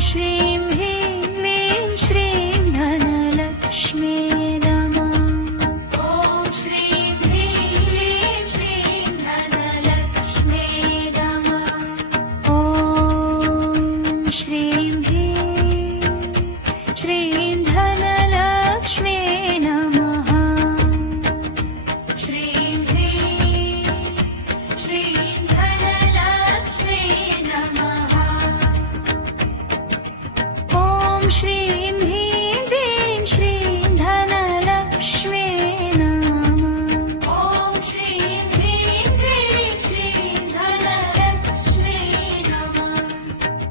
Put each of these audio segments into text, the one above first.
श्रीं ह्रीं क्लीं श्रीं धनलक्ष्मी नमः। ॐ श्रीं ह्रीं क्लीं श्रीं धनलक्ष्मी नमः। ॐ श्रीं ह्रीं श्रीं धनलक्ष्मी नमः। श्रीं ह्रीं श्रीं धनलक्ष्मी नमः। ॐ श्रीं ह्रीं क्लीं श्रीं धनलक्ष्मी नमः। ॐ श्रीं ह्रीं क्लीं श्रीं धनलक्ष्मी नमः।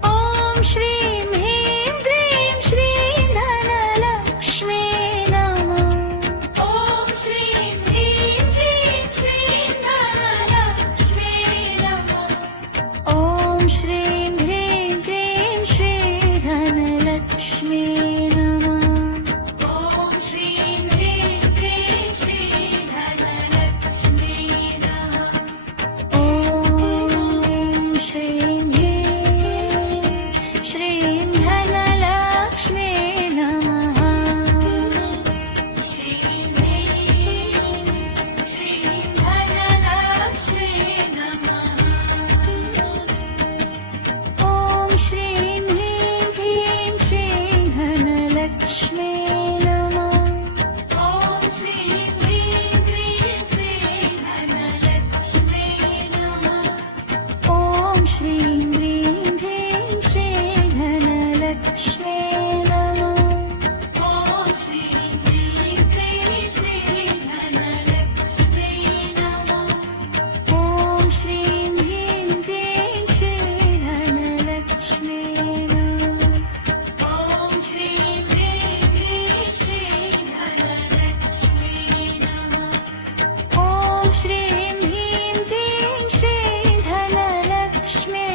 ॐ श्रीं ह्रीं क्लीं श्रीं धनलक्ष्मी नमः। ॐ श्रीं ह्रीं क्लीं श्रीं धनलक्ष्मी नमः। ॐ श्रीं ह्रीं क्लीं श्रीं धनलक्ष्मी नमः। ॐ श्रीं ह्रीं क्लीं श्रीं धनलक्ष्मी नमः। ॐ श्रीं ह्रीं श्रीं धनलक्ष्मी नमः। श्रीं ह्रीं श्रीं धनलक्ष्मी नमः। ॐ श्रीं ह्रीं क्लीं श्रीं धनलक्ष्मी नमः। ॐ श्रीं ह्रीं क्लीं श्रीं धनलक्ष्मी नमः। ॐ श्रीं ह्रीं क्लीं श्रीं धनलक्ष्मी नमः। ॐ श्रीं ह्रीं क्लीं श्रीं धनलक्ष्मी नमः। ॐ श्रीं ह्रीं क्लीं श्रीं धनलक्ष्मी नमः। ॐ श्रीं ह्रीं क्लीं श्रीं धनलक्ष्मी नमः। ॐ श्रीं ह्रीं क्लीं श्रीं धनलक्ष्मी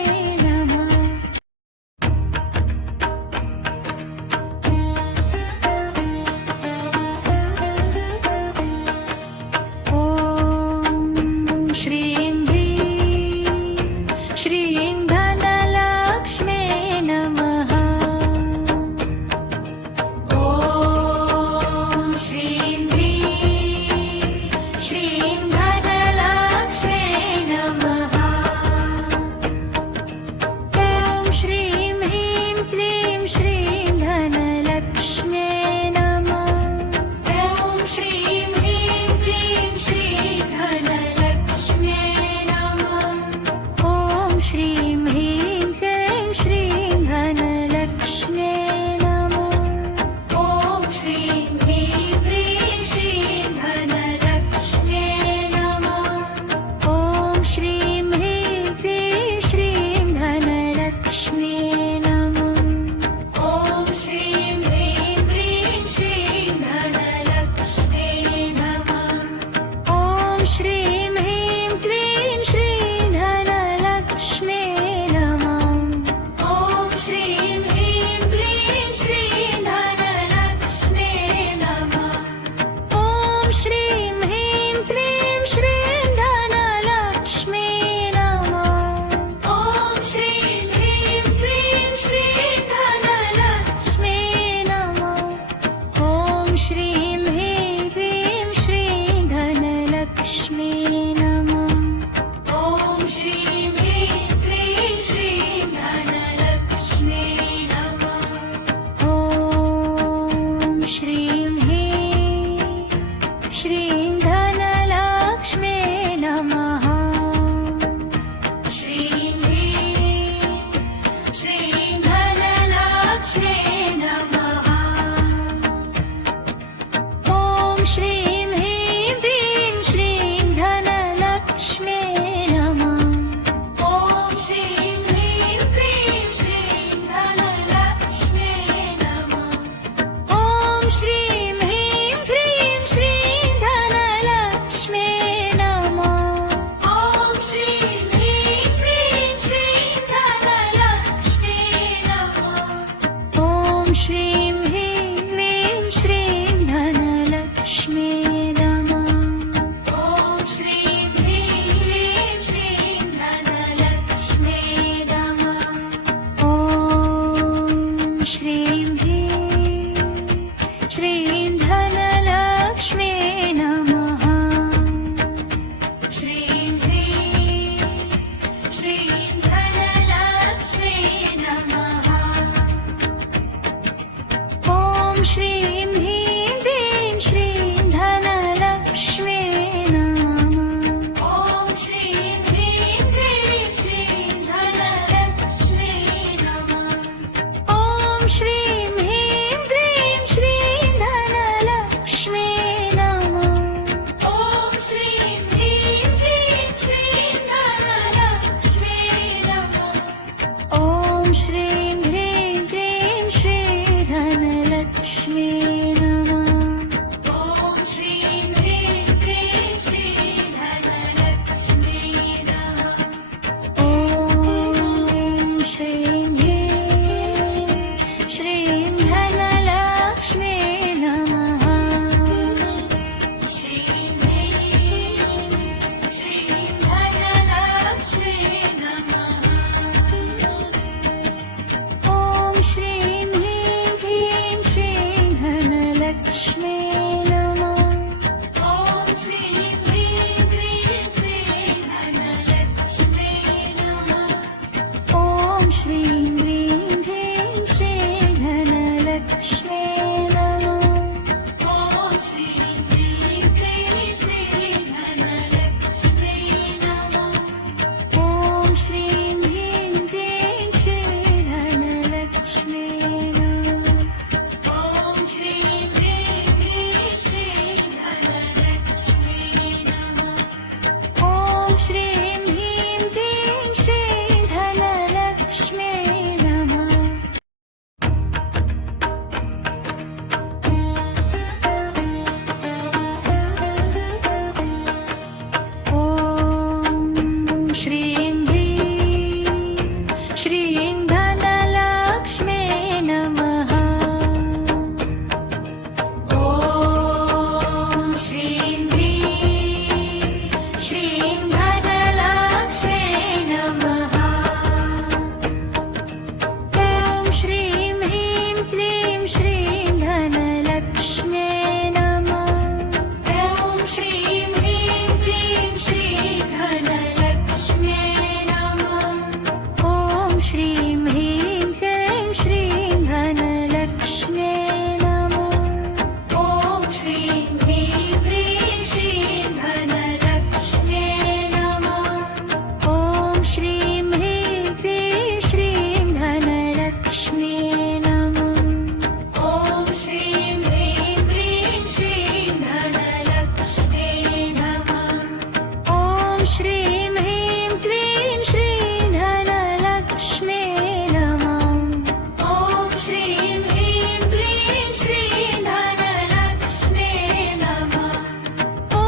श्रीं ह्रीं क्लीं श्रीधनलक्ष्म्यै नमः। ॐ श्रीं ह्रीं क्लीं श्रीधनलक्ष्म्यै नमः। ॐ श्रीं ह्रीं क्लीं श्रीधनलक्ष्म्यै नमः। ॐ श्रीं ह्रीं क्लीं श्रीधनलक्ष्म्यै नमः। ॐ श्रीं ह्रीं क्लीं श्रीधनलक्ष्म्यै नमः। ॐ श्रीं ह्रीं श्रीं धनलक्ष्म्यै नमः। ॐ श्रीं ह्रीं श्रीं धनलक्ष्म्यै नमः। ॐ श्रीं ह्रीं क्लीं श्रीधनलक्ष्म्यै नमः। ॐ श्रीं ह्रीं क्लीं श्रीधनलक्ष्म्यै नमः। ॐ श्रीं ह्रीं क्लीं श्रीधनलक्ष्म्यै नमः। ॐ श्रीं ह्रीं क्लीं श्रीधनलक्ष्म्यै नमः। ॐ श्रीं ह्रीं क्लीं श्रीधनलक्ष्म्यै नमः। ॐ श्रीं ह्रीं क्लीं श्रीधनलक्ष्म्यै नमः। ॐ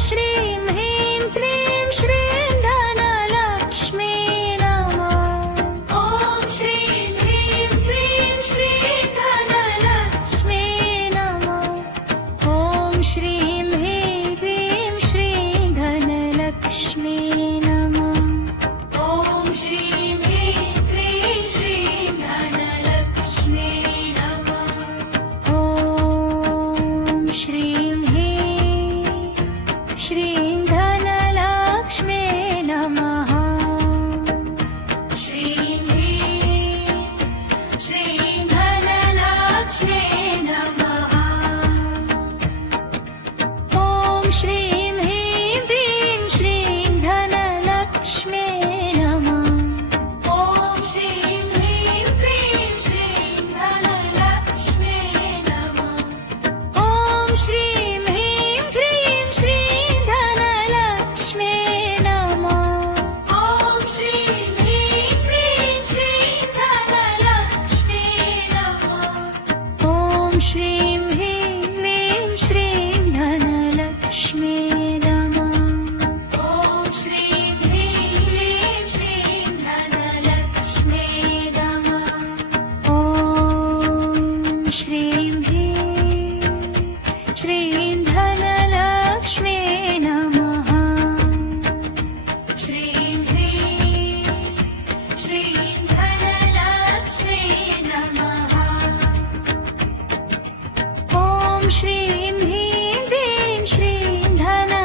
श्रीं ह्रीं क्लीं श्रीधनलक्ष्म्यै नमः। ॐ श्रीं ह्रीं क्लीं श्रीधनलक्ष्म्यै नमः। ॐ श्रीं ह्रीं क्लीं श्रीधनलक्ष्म्यै नमः। ॐ श्रीं ह्रीं क्लीं श्रीधनलक्ष्म्यै नमः। ॐ श्रीं ह्रीं क्लीं श्रीधनलक्ष्म्यै नमः। ॐ श्रीं ह्रीं क्लीं श्रीधनलक्ष्म्यै नमः। ॐ श्रीं ह्रीं श्रीधनलक्ष्म्यै नमः। श्रीं ह्रीं श्रीधनलक्ष्म्यै नमः। ॐ श्रीं ह्रीं क्लीं श्रीधनलक्ष्म्यै नमः। ॐ श्रीं ह्रीं क्लीं श्रीधनलक्ष्म्यै नमः। ॐ श्रीं ह्रीं क्लीं श्रीधनलक्ष्म्यै नमः। ॐ श्रीं ह्रीं क्लीं श्रीधनलक्ष्म्यै नमः। ॐ श्रीं ह्रीं क्लीं श्रीधनलक्ष्म्यै नमः। ॐ श्रीं ह्रीं क्लीं श्रीधनलक्ष्म्यै नमः। ॐ श्रीं ह्रीं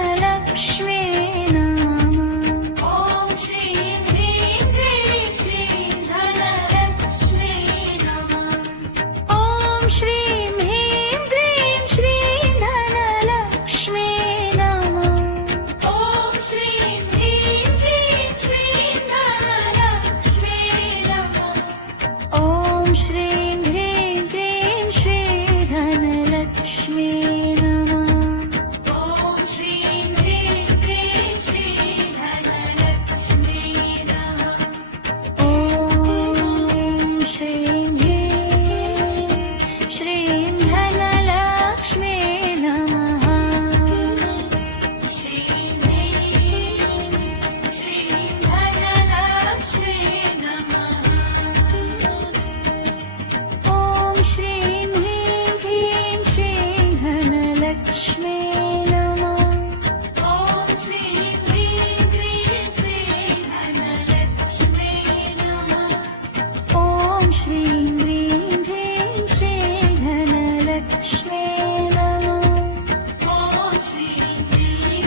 श्रीधनलक्ष्म्यै नमः। श्रीं ह्रीं श्रीधनलक्ष्म्यै नमः। ॐ श्रीं ह्रीं क्लीं श्रीधनलक्ष्म्यै नमः। ॐ श्रीं ह्रीं क्लीं श्रीधनलक्ष्म्यै नमः। ॐ श्रीं ह्रीं क्लीं श्रीधनलक्ष्म्यै नमः। ॐ श्रीं ह्रीं क्लीं श्रीधनलक्ष्म्यै नमः। ॐ श्रीं ह्रीं क्लीं श्रीधनलक्ष्म्यै नमः। ॐ श्रीं ह्रीं क्लीं श्रीधनलक्ष्म्यै नमः। ॐ श्रीं ह्रीं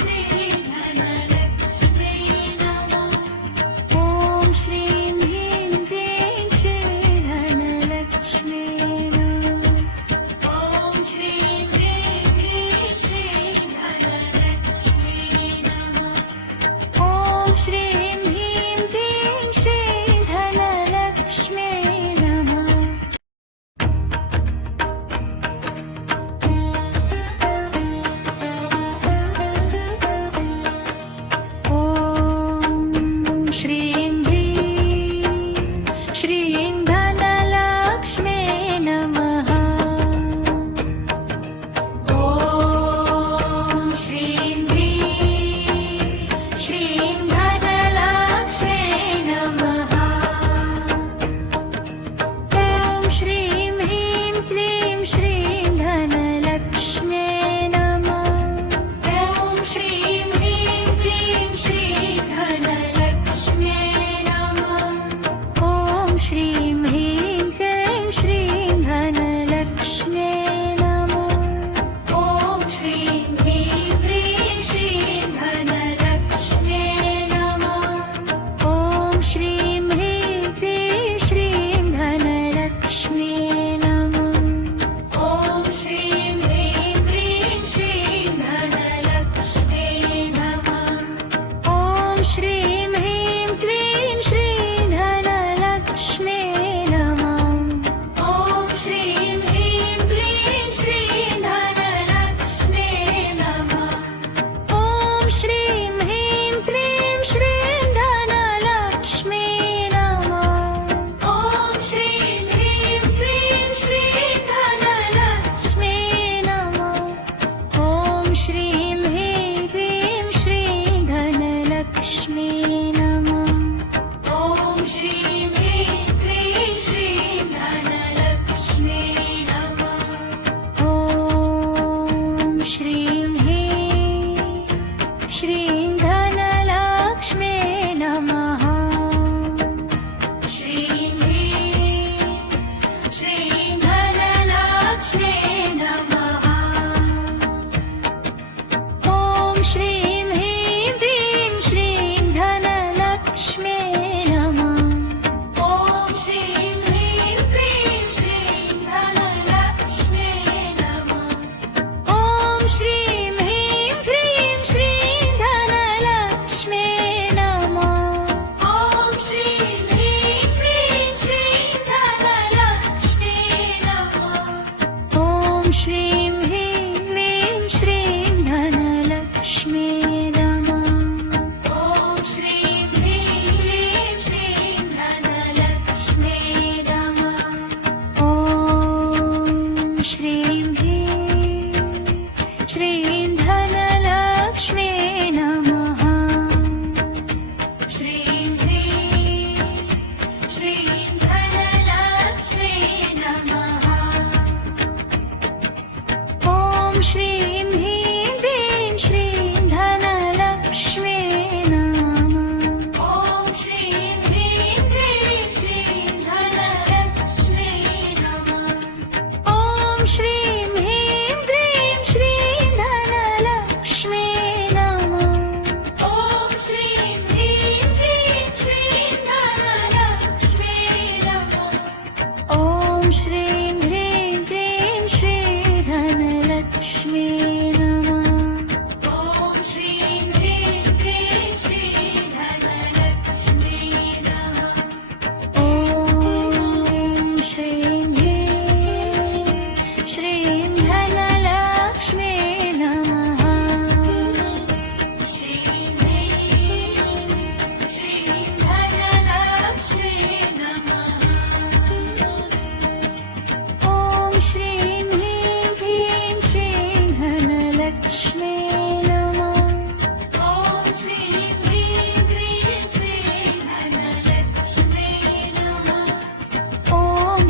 श्रीधनलक्ष्म्यै नमः। श्रीं ह्रीं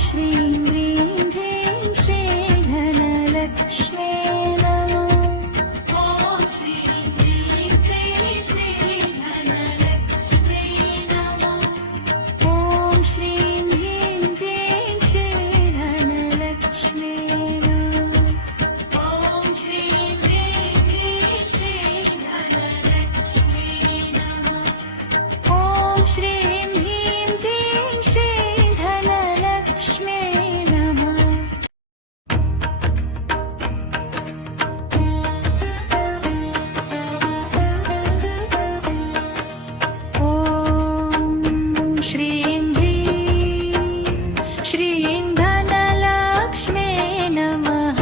श्रीं ह्रीं क्लीं श्रीधनलक्ष्म्यै नमः। ॐ श्रीं ह्रीं क्लीं श्रीधनलक्ष्म्यै नमः। ॐ श्रीं ह्रीं क्लीं श्रीधनलक्ष्म्यै नमः। ॐ श्रीं ह्रीं क्लीं श्रीधनलक्ष्म्यै नमः। ॐ श्रीं ह्रीं क्लीं श्रीधनलक्ष्म्यै नमः। ॐ श्रीं ह्रीं श्रीं धनलक्ष्म्यै नमः।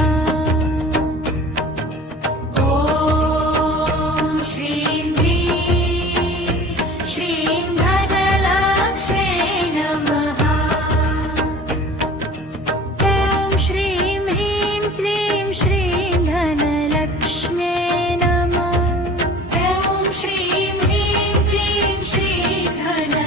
ॐ श्रीं ह्रीं श्रीं धनलक्ष्म्यै नमः। ॐ श्रीं ह्रीं क्लीं श्रीधनलक्ष्म्यै नमः। ॐ श्रीं ह्रीं क्लीं श्रीधनलक्ष्म्यै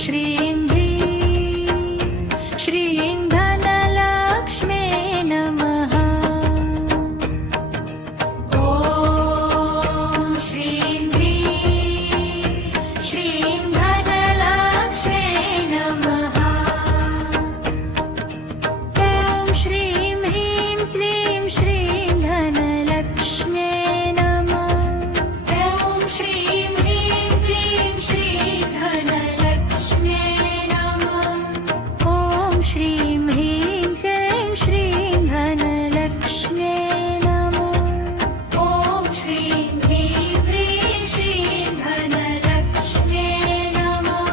श्रीं ह्रीं श्रीं धनलक्ष्म्यै नमः ॐ श्रीं ह्रीं श्रीं धनलक्ष्म्यै नमः ॐ श्रीं ह्रीं क्लीं श्रीं धनलक्ष्म्यै नमः ॐ श्रीं ह्रीं क्लीं श्रीं धनलक्ष्म्यै नमः ॐ श्रीं ह्रीं क्लीं श्रीं धनलक्ष्म्यै नमः ॐ श्रीं ह्रीं क्लीं श्रीं धनलक्ष्म्यै नमः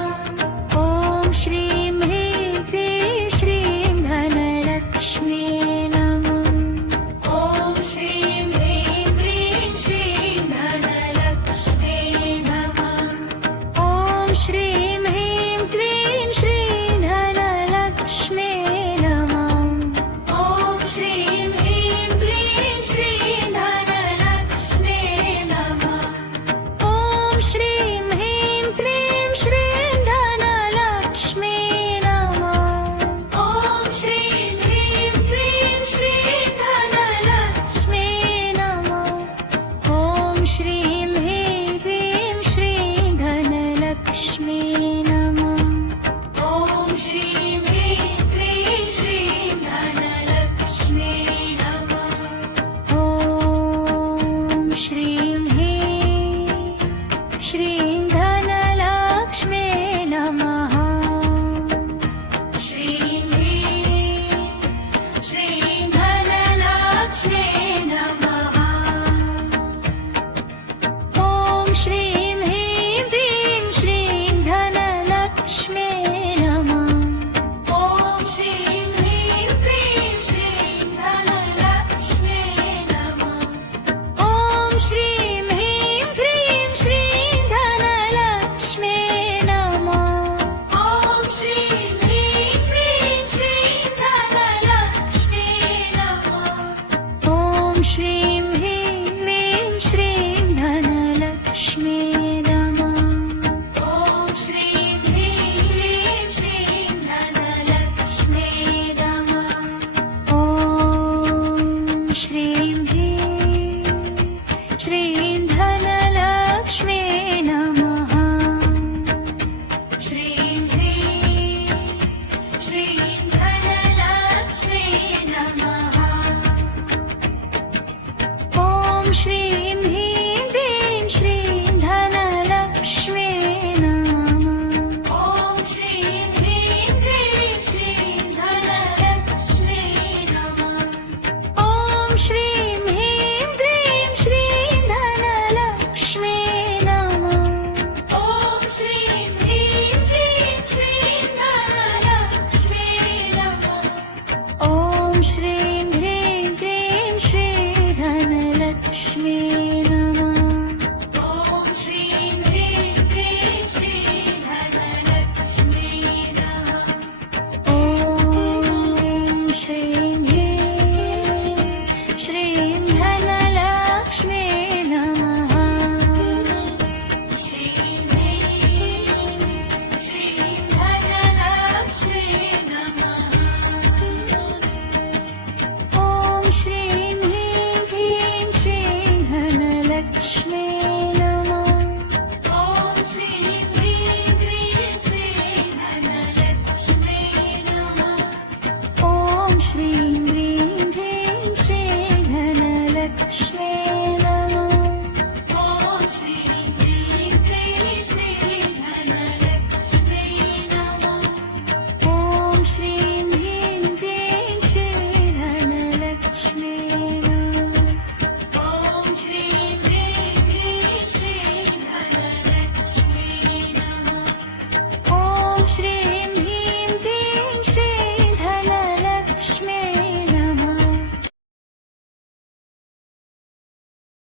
ॐ श्रीं ह्रीं क्लीं श्रीं धनलक्ष्म्यै नमः ॐ श्रीं ह्रीं क्लीं श्रीं धनलक्ष्म्यै नमः ॐ श्रीं